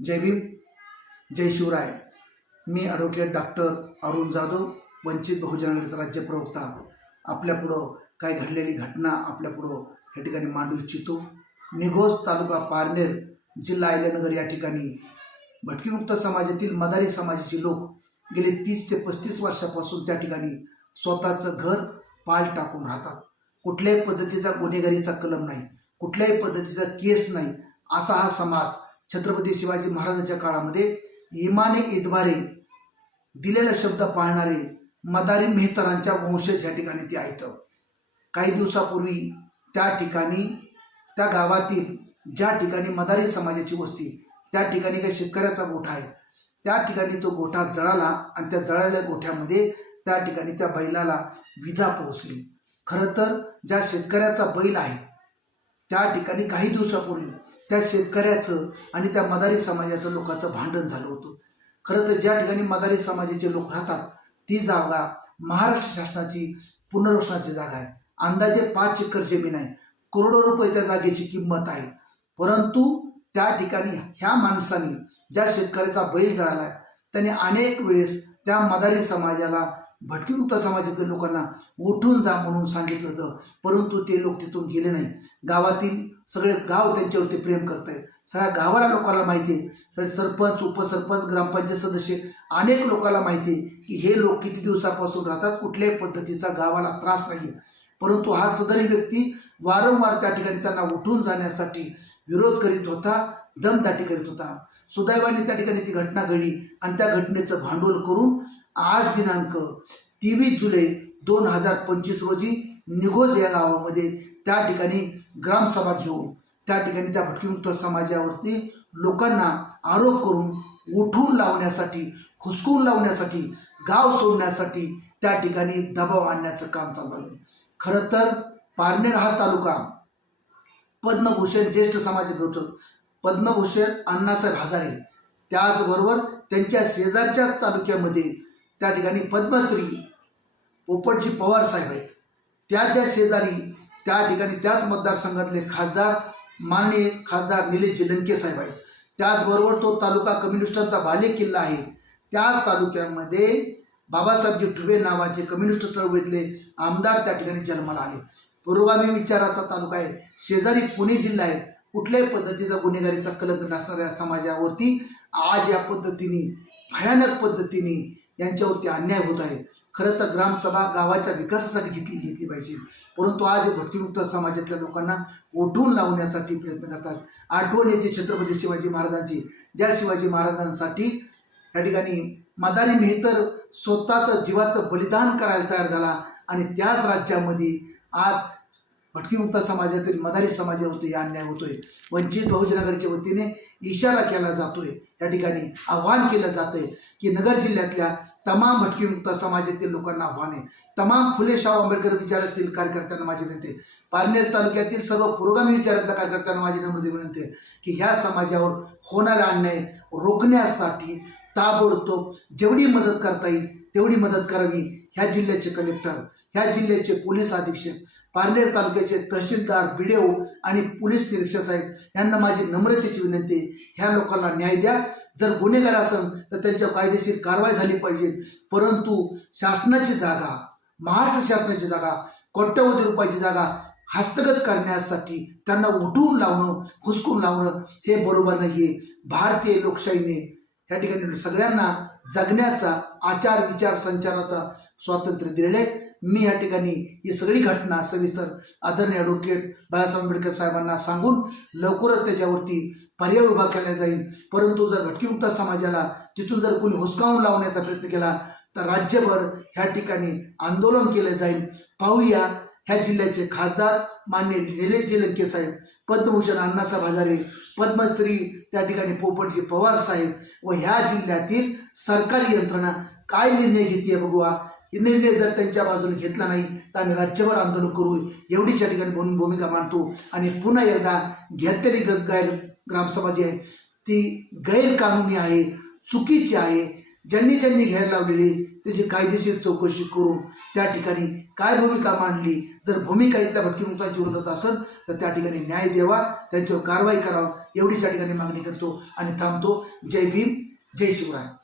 जय भीम जय शिवराय. मी advocate doctor Arun Jadhav Vanchit Bahujan आघाडीचा राज्य प्रवक्ता. आपल्यापुढं काय घडलेली घटना आपल्यापुढं या ठिकाणी मांडू इच्छितो. निघोज तालुका पारनेर जिल्हा आयल्यानगर या ठिकाणी भटकीमुक्त समाजातील मदारी समाजाचे लोक गेले तीस ते पस्तीस वर्षापासून त्या ठिकाणी स्वतःचं घर पाल टाकून राहतात. कुठल्याही पद्धतीचा गुन्हेगारीचा कलम नाही कुठल्याही पद्धतीचा केस नाही असा हा समाज छत्रपती शिवाजी महाराजांच्या काळामध्ये इमाने इतबारे दिलेला शब्द पाळणारे मदारी मेहतरांच्या वंशज या ठिकाणी ते आहेत. काही दिवसापूर्वी त्या ठिकाणी त्या गावातील ज्या ठिकाणी मदारी समाजाची वस्ती त्या ठिकाणी काही शेतकऱ्याचा गोठा आहे. त्या ठिकाणी तो गोठा जळाला आणि त्या जळालेल्या गोठ्यामध्ये त्या ठिकाणी त्या बैलाला विजा पोहोचली. खरं तर ज्या शेतकऱ्याचा बैल आहे त्या ठिकाणी काही दिवसापूर्वी त्या शेतकऱ्याचं आणि त्या मदारी समाजाचं लोकांचं भांडण झालं होतं. खरं तर ज्या ठिकाणी मदारी समाजाचे लोक राहतात ती जागा महाराष्ट्र शासनाची पुनर्वसनाची जागा आहे. अंदाजे पाच एकर जमीन आहे. करोडो रुपये त्या जागेची किंमत आहे. परंतु त्या ठिकाणी ह्या माणसाने ज्या शेतकऱ्याचा बैल जळाला आहे त्याने अनेक वेळेस त्या मदारी समाजाला भटकीमुक्त समाजातील लोकांना उठून जा म्हणून सांगितलं होतं. परंतु ते लोक तिथून गेले नाही. गावातील सगळे गाव त्यांच्यावरती प्रेम करत आहेत सगळ्या गावाला लोकांना माहिती आहे. सगळे सरपंच उपसरपंच ग्रामपंचायत सदस्य अनेक लोकांना माहिती आहे की हे लोक किती दिवसापासून राहतात कुठल्याही पद्धतीचा गावाला त्रास नाही परंतु हा सदरी व्यक्ती वारंवार त्या ठिकाणी त्यांना उठून जाण्यासाठी विरोध करीत होता दमदाटी करीत होता. सुदैवाने त्या ठिकाणी ती घटना घडली आणि त्या घटनेचं भांडवल करून आज दिनांक तेवीस जुलै दोन हजार पंचवीस रोजी निघोज या गावामध्ये त्या ठिकाणी ग्रामसभा घेऊन त्या ठिकाणी त्या भटकीमुक्त समाजावरती लोकांना आरोप करून उठून लावण्यासाठी हुसकून लावण्यासाठी गाव सोडण्यासाठी त्या ठिकाणी दबाव आणण्याचं काम चालू आहे. खरं तर पारनेर हा तालुका पद्मभूषण ज्येष्ठ समाज प्रवर्तक पद्मभूषण अण्णासाहेब हजारे त्याचबरोबर त्यांच्या शेजारच्या तालुक्यामध्ये त्या ठिकाणी पद्मश्री पोपटजी पवार साहेब आहेत. त्याच्या शेजारी त्या ठिकाणी त्याच मतदारसंघातले खासदार माननीय खासदार निलेश जिलंके साहेब आहेत. त्याचबरोबर तो तालुका कम्युनिस्टांचा बाले किल्ला आहे. त्याच तालुक्यामध्ये बाबासाहेबजी ठुबे नावाचे कम्युनिस्ट चळवळीतले आमदार त्या ठिकाणी जन्माला आले. पुरोगामी विचाराचा तालुका आहे. शेजारी पुणे जिल्हा आहे. कुठल्याही पद्धतीचा गुन्हेगारीचा कलंक नसणाऱ्या समाजावरती आज या पद्धतीने भयानक पद्धतीने यांच्यावरती अन्याय होत आहे. खरं तर ग्रामसभा गावाच्या विकासासाठी घेतली घेतली पाहिजे. परंतु आज भटकीमुक्त समाजातल्या लोकांना ओढून लावण्यासाठी प्रयत्न करतात. आठवण येते छत्रपती शिवाजी महाराजांची. ज्या शिवाजी महाराजांसाठी या ठिकाणी मदारी मेहतर स्वतःचं जीवाचं बलिदान करायला तयार झाला आणि त्याच राज्यामध्ये आज भटकीमुक्त समाजातील मदारी समाजावरती अन्याय होतोय. वंचित बहुजन आघाडीच्या वतीने इशारा केला जातोय. या ठिकाणी आव्हान केलं जातंय की नगर जिल्ह्यातल्या तमाम भटकीमुक्त समाजातील लोकांना आव्हाने तमाम फुले शाहू आंबेडकर विचारातील कार्यकर्त्यांना माझी विनंती. पारनेर तालुक्यातील सर्व पुरोगामी विचारातल्या कार्यकर्त्यांना माझी नम्र विनंती आहे की ह्या समाजावर होणारा अन्याय रोखण्यासाठी ताबडतोब जेवढी मदत करता येईल तेवढी मदत करावी ह्या जिल्ह्याचे कलेक्टर ह्या जिल्ह्याचे पोलीस अधीक्षक पारनेर तालुक्याचे तहसीलदार बिडेओ आणि पोलीस निरीक्षक साहेब यांना माझी नम्रतेची विनंती ह्या लोकांना न्याय द्या जर गुन्हेगार असेल तर त्यांच्यावर कायदेशीर कारवाई झाली पाहिजे. परंतु शासनाची जागा महाराष्ट्र शासनाची जागा कोट्यवधी रुपयाची जागा हस्तगत करण्यासाठी त्यांना उठवून लावणं हुसकून लावणं हे बरोबर नाही आहे भारतीय लोकशाहीने या ठिकाणी सगळ्यांना जगण्याचा आचार विचार संचाराचा स्वातंत्र्य दिलेलं आहे मी या ठिकाणी ही सगळी घटना सविस्तर आदरणीय ॲडव्होकेट बाळासाहेब आंबेडकर साहेबांना सांगून लवकरच त्याच्यावरती पर्याय उभा केला जाईल. परंतु जर भटकीमुक्त समाजाला तिथून जर कोणी हुसकावून लावण्याचा प्रयत्न केला तर राज्यभर ह्या ठिकाणी आंदोलन केले जाईल. पाहूया ह्या जिल्ह्याचे खासदार मान्य निलेश लंके साहेब पद्मभूषण अण्णासाहेब हजारे पद्मश्री त्या ठिकाणी पोपटजी पवार साहेब व ह्या जिल्ह्यातील सरकारी यंत्रणा काय निर्णय घेते बघूया. निर्णय जर त्यांच्या बाजूने घेतला नाही तर आम्ही राज्यभर आंदोलन करू. एवढीच्या ठिकाणी भूमिका मांडतो. आणि पुन्हा एकदा घेतलेली गैर ग्रामसभा जी आहे. ती गैरकानूनी आहे चुकीची आहे. ज्यांनी ज्यांनी घ्यायला लावलेली त्याची कायदेशीर चौकशी करून त्या ठिकाणी काय भूमिका मांडली जर भूमिका इथल्या भटकीमुक्तांची विरोधात असेल तर त्या ठिकाणी न्याय द्यावा त्यांच्यावर कारवाई करावं एवढीच या ठिकाणी मागणी करतो आणि थांबतो. जय भीम जय शिवराय.